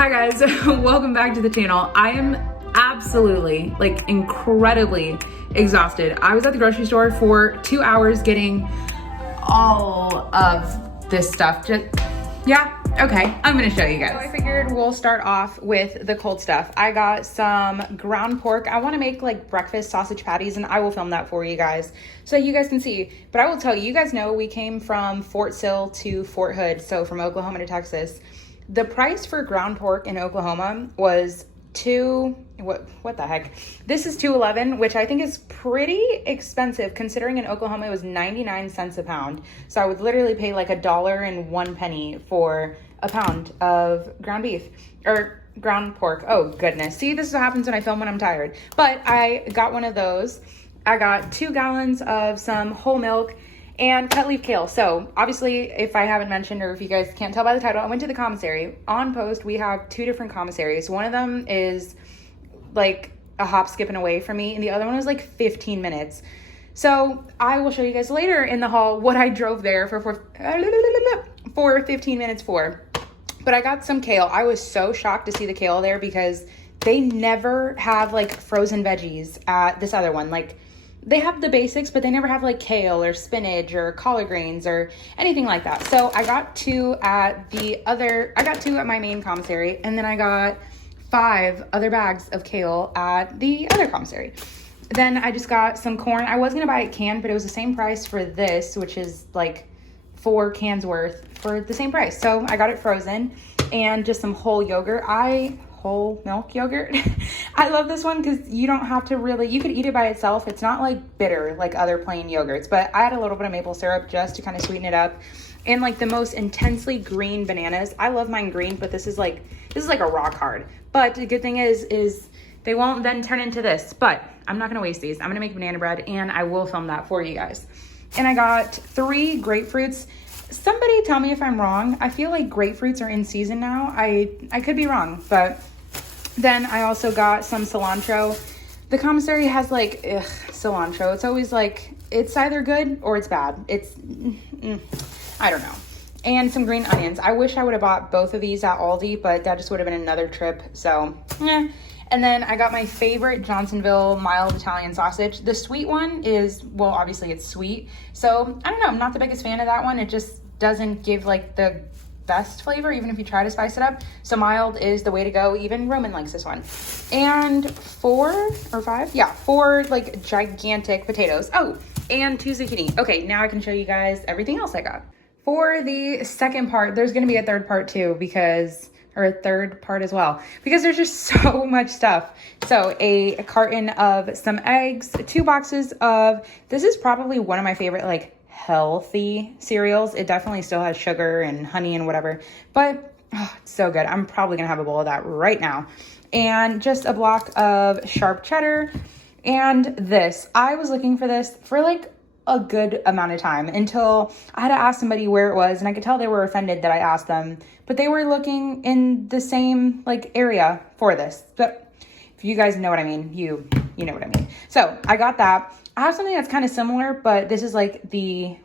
Hi guys, welcome back to the channel. I am absolutely, like, incredibly exhausted. I was at the grocery store for 2 hours getting all of this stuff. Okay, I'm gonna show you guys. So I figured we'll start off with the cold stuff. I got some ground pork. I wanna make like breakfast sausage patties, and I will film that for you guys so you guys can see. But I will tell you, you guys know we came from Fort Sill to Fort Hood, so from Oklahoma to Texas. The price for ground pork in Oklahoma was what the heck? This is $2.11, which I think is pretty expensive considering in Oklahoma it was 99 cents a pound. So I would literally pay like $1.01 for a pound of ground beef or ground pork. Oh goodness. See, this is what happens when I film when I'm tired. But I got one of those. I got 2 gallons of some whole milk and cut leaf kale. So obviously, if I haven't mentioned, or if you guys can't tell by the title, I went to the commissary. On post, we have 2 different commissaries. One of them is like a hop, skipping away from me, and the other one was like 15 minutes. So I will show you guys later in the haul what I drove there for 15 minutes for. But I got some kale. I was so shocked to see the kale there because they never have like frozen veggies at this other one. Like, they have the basics, but they never have like kale or spinach or collard greens or anything like that. So I got 2 at my main commissary, and then I got 5 other bags of kale at the other commissary. Then I just got some corn. I was gonna buy it canned, but it was the same price for this, which is like 4 cans worth for the same price. So I got it frozen, and just some whole yogurt. Whole milk yogurt. I love this one because you don't have to really, you could eat it by itself. It's not like bitter like other plain yogurts, but I had a little bit of maple syrup just to kind of sweeten it up. And like the most intensely green bananas. I love mine green, but this is like a rock hard. But the good thing is they won't then turn into this. But I'm not gonna waste these. I'm gonna make banana bread, and I will film that for you guys. And I got 3 grapefruits. Somebody tell me if I'm wrong. I feel like grapefruits are in season now. I could be wrong, but then I also got some cilantro. The commissary has like, cilantro. It's always like, it's either good or it's bad. I don't know. And some green onions. I wish I would have bought both of these at Aldi, but that just would have been another trip. So, And then I got my favorite Johnsonville mild Italian sausage. The sweet one is, well, obviously it's sweet. So I don't know, I'm not the biggest fan of that one. It just doesn't give like the best flavor, even if you try to spice it up. So mild is the way to go. Even Roman likes this one. And 4 or 5? Yeah, 4 like gigantic potatoes. Oh, and 2 zucchini. Okay, now I can show you guys everything else I got. For the second part, there's gonna be a third part too, or a third part as well, because there's just so much stuff. So a carton of some eggs, 2 boxes of, this is probably one of my favorite like healthy cereals. It definitely still has sugar and honey and whatever, but it's so good. I'm probably gonna have a bowl of that right now. And just a block of sharp cheddar. And this, I was looking for this for like a good amount of time until I had to ask somebody where it was, and I could tell they were offended that I asked them, but they were looking in the same like area for this. But if you guys know what I mean, you know what I mean. So I got that. I have something that's kind of similar, but this is like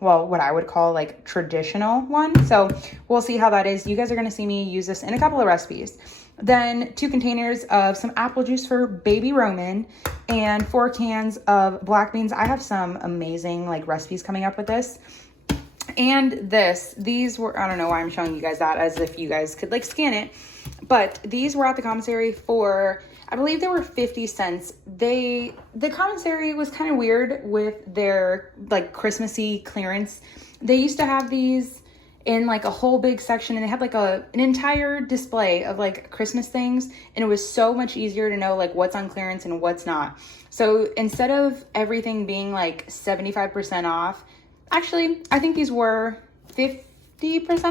what I would call like traditional one. So we'll see how that is. You guys are going to see me use this in a couple of recipes. Then 2 containers of some apple juice for baby Roman, and 4 cans of black beans. I have some amazing like recipes coming up with this. And these were, I don't know why I'm showing you guys that as if you guys could like scan it, but these were at the commissary for, I believe they were 50 cents. The commissary was kind of weird with their like Christmassy clearance. They used to have these in like a whole big section, and they had like an entire display of like Christmas things, and it was so much easier to know like what's on clearance and what's not. So instead of everything being like 75% off, actually I think these were 50%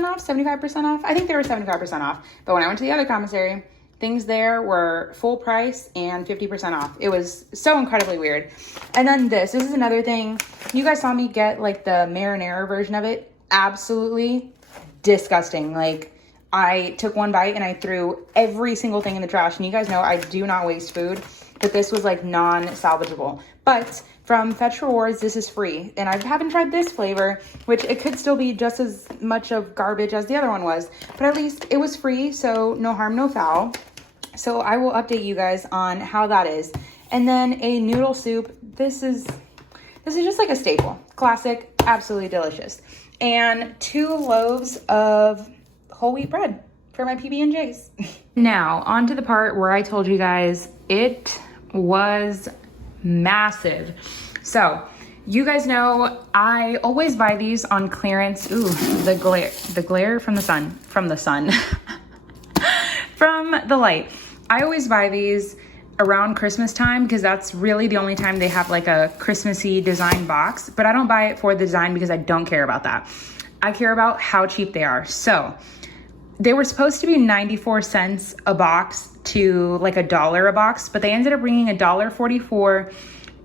off, 75% off. I think they were 75% off. But when I went to the other commissary, things there were full price and 50% off. It was so incredibly weird. And then this is another thing. You guys saw me get like the marinara version of it. Absolutely disgusting. Like, I took one bite and I threw every single thing in the trash. And you guys know I do not waste food, but this was like non-salvageable. But from Fetch Rewards, this is free. And I haven't tried this flavor, which it could still be just as much of garbage as the other one was. But at least it was free, so no harm, no foul. So I will update you guys on how that is. And then a noodle soup. This is just like a staple. Classic, absolutely delicious. And 2 loaves of whole wheat bread for my PB&Js. Now, on to the part where I told you guys it was massive. So, you guys know I always buy these on clearance. Ooh, the glare from the sun, from the light. I always buy these around Christmas time because that's really the only time they have like a Christmassy design box, but I don't buy it for the design because I don't care about that. I care about how cheap they are. So they were supposed to be 94 cents a box to like $1 a box, but they ended up bringing $1.44,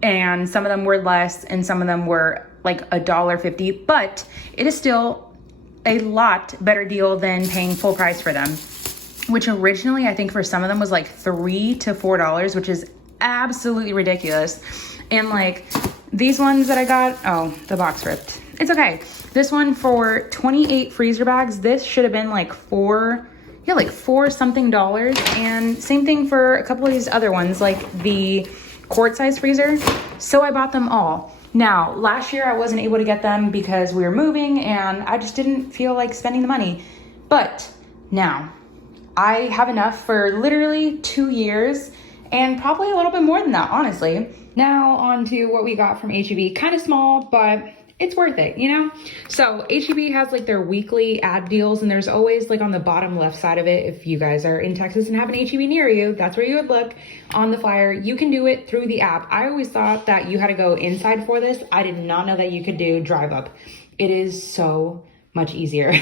and some of them were less and some of them were like $1.50, but it is still a lot better deal than paying full price for them, which originally I think for some of them was like $3 to $4, which is absolutely ridiculous. And like these ones that I got, oh, the box ripped. It's okay. This one for 28 freezer bags, this should have been like $4 something. And same thing for a couple of these other ones, like the quart size freezer. So I bought them all. Now, last year I wasn't able to get them because we were moving and I just didn't feel like spending the money. But now I have enough for literally 2 years and probably a little bit more than that, honestly. Now on to what we got from HEB. Kind of small, but it's worth it, you know? So HEB has like their weekly ad deals, and there's always like on the bottom left side of it, if you guys are in Texas and have an HEB near you, that's where you would look on the flyer. You can do it through the app. I always thought that you had to go inside for this. I did not know that you could do drive up. It is so much easier.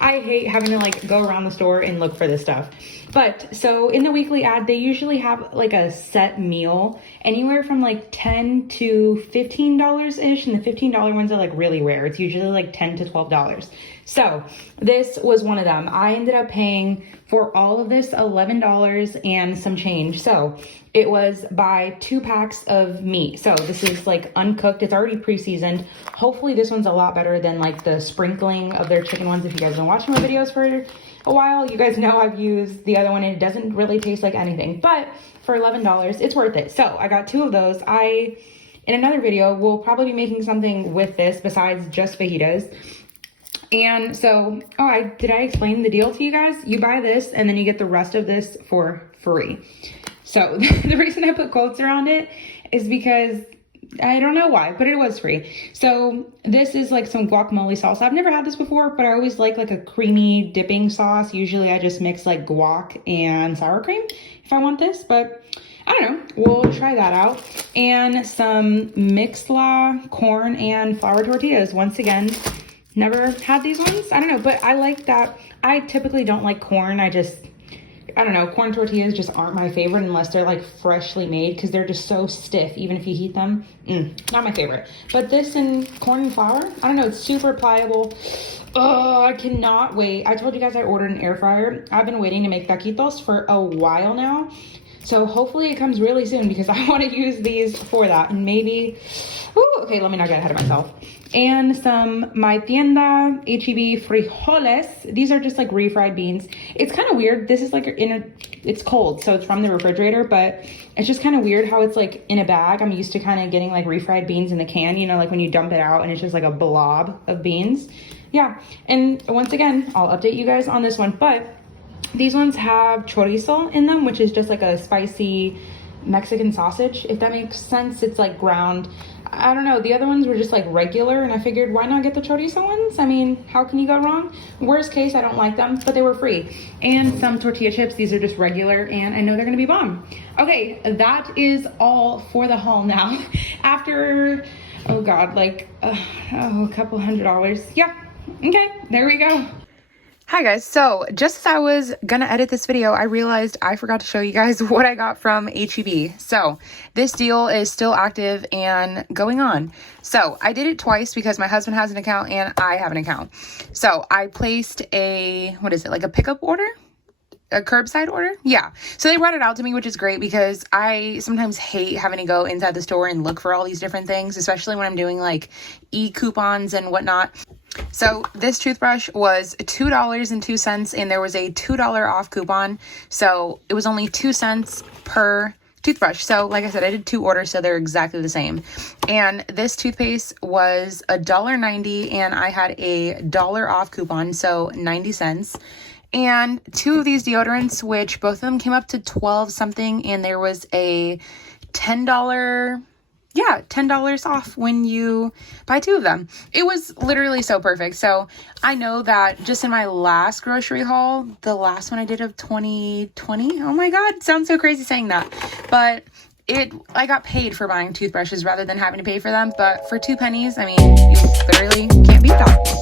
I hate having to like go around the store and look for this stuff. But so in the weekly ad, they usually have like a set meal, anywhere from like $10 to $15-ish. And the $15 ones are like really rare. It's usually like $10 to $12. So this was one of them. I ended up paying for all of this $11 and some change. So it was buy 2 packs of meat. So this is like uncooked. It's already pre-seasoned. Hopefully this one's a lot better than like the sprinkling of their chicken ones. If you guys have been watching my videos for a while, you guys know I've used the other one and it doesn't really taste like anything. But for $11, it's worth it. So I got 2 of those. In another video, will probably be making something with this besides just fajitas. And so, did I explain the deal to you guys? You buy this and then you get the rest of this for free. So the reason I put quotes around it is because I don't know why, but it was free. So this is like some guacamole sauce. I've never had this before, but I always like a creamy dipping sauce. Usually I just mix like guac and sour cream if I want this, but I don't know. We'll try that out. And some mixla corn and flour tortillas. Once again, never had these ones. I don't know, but I like that. I typically don't like corn. I don't know, corn tortillas just aren't my favorite unless they're like freshly made because they're just so stiff. Even if you heat them, not my favorite. But this and corn and flour, I don't know, it's super pliable. Oh, I cannot wait. I told you guys I ordered an air fryer. I've been waiting to make taquitos for a while now. So hopefully it comes really soon because I want to use these for that. And maybe, okay, let me not get ahead of myself. And some My Tienda HEB frijoles. These are just like refried beans. It's kind of weird. This is like it's cold, so it's from the refrigerator, but it's just kind of weird how it's like in a bag. I'm used to kind of getting like refried beans in the can, you know, like when you dump it out and it's just like a blob of beans. Yeah, and once again, I'll update you guys on this one, but these ones have chorizo in them, which is just like a spicy Mexican sausage, if that makes sense. It's like ground. I don't know, the other ones were just like regular, and I figured why not get the chorizo ones? I mean, how can you go wrong? Worst case, I don't like them, but they were free. And some tortilla chips. These are just regular, and I know they're gonna be bomb. Okay, that is all for the haul now. After, oh God, like a couple $100. Yeah, okay, there we go. Hi guys, so just as I was gonna edit this video, I realized I forgot to show you guys what I got from HEB. So this deal is still active and going on. So I did it twice because my husband has an account and I have an account. So I placed a, what is it, like a pickup order? a curbside order. Yeah. So they brought it out to me, which is great because I sometimes hate having to go inside the store and look for all these different things, especially when I'm doing like e-coupons and whatnot. So this toothbrush was $2.02 and there was a $2 off coupon. So it was only 2 cents per toothbrush. So like I said, I did 2 orders, so they're exactly the same. And this toothpaste was $1.90 and I had a $1 off coupon, so 90 cents. And 2 of these deodorants, which both of them came up to 12 something, and there was a $10 off when you buy 2 of them. It was literally so perfect. So I know that just in my last grocery haul, the last one I did of 2020, oh my God, sounds so crazy saying that, but I got paid for buying toothbrushes rather than having to pay for them. But for 2 pennies, I mean, you literally can't beat that.